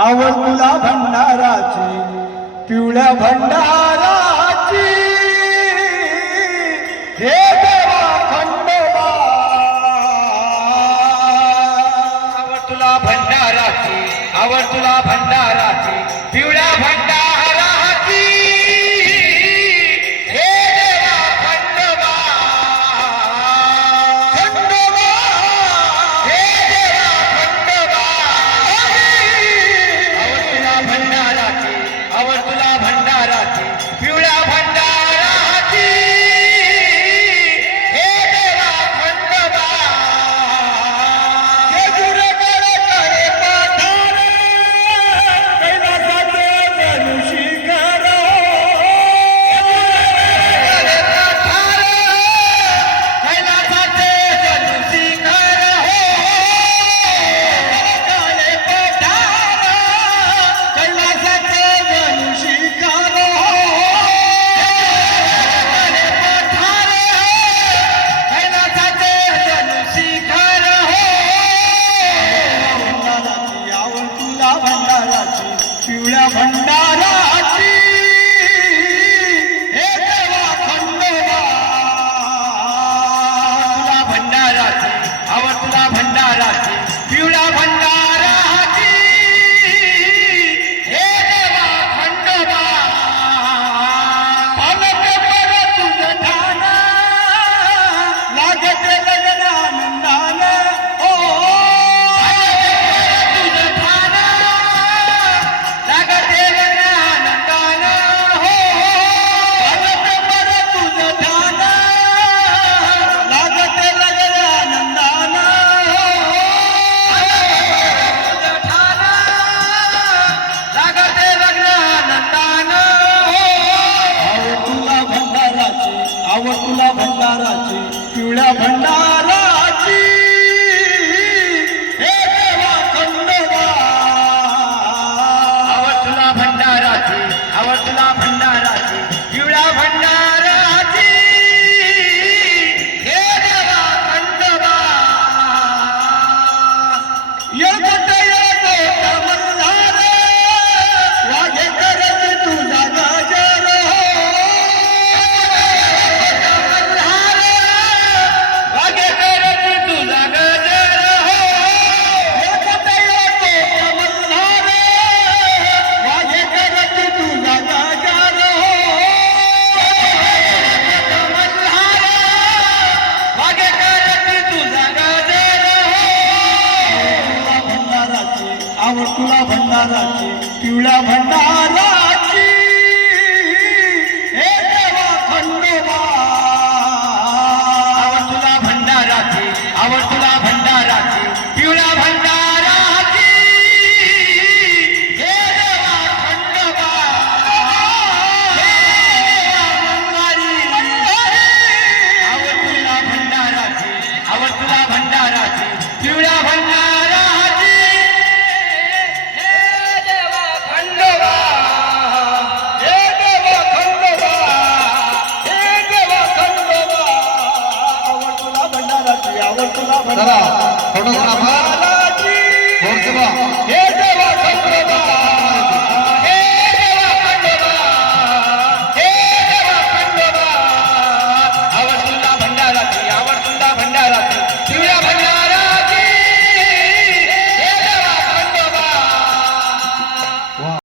आवाज तुला भंडाराची पिवळ्या भंडाराची. हे देवा खंडोबा. आवड तुला भंडाराची आवड तुला भंडाराची. भंडाराची पिवळ्या भंडाराची. हे देवा खंडोबा. आवडला भंडाराची आवडला भंडारा नाव तुला भंडाराची पिवळ्या भंडाराची. हे देवा खंडोबा. তারা ফটোগ্রাফার।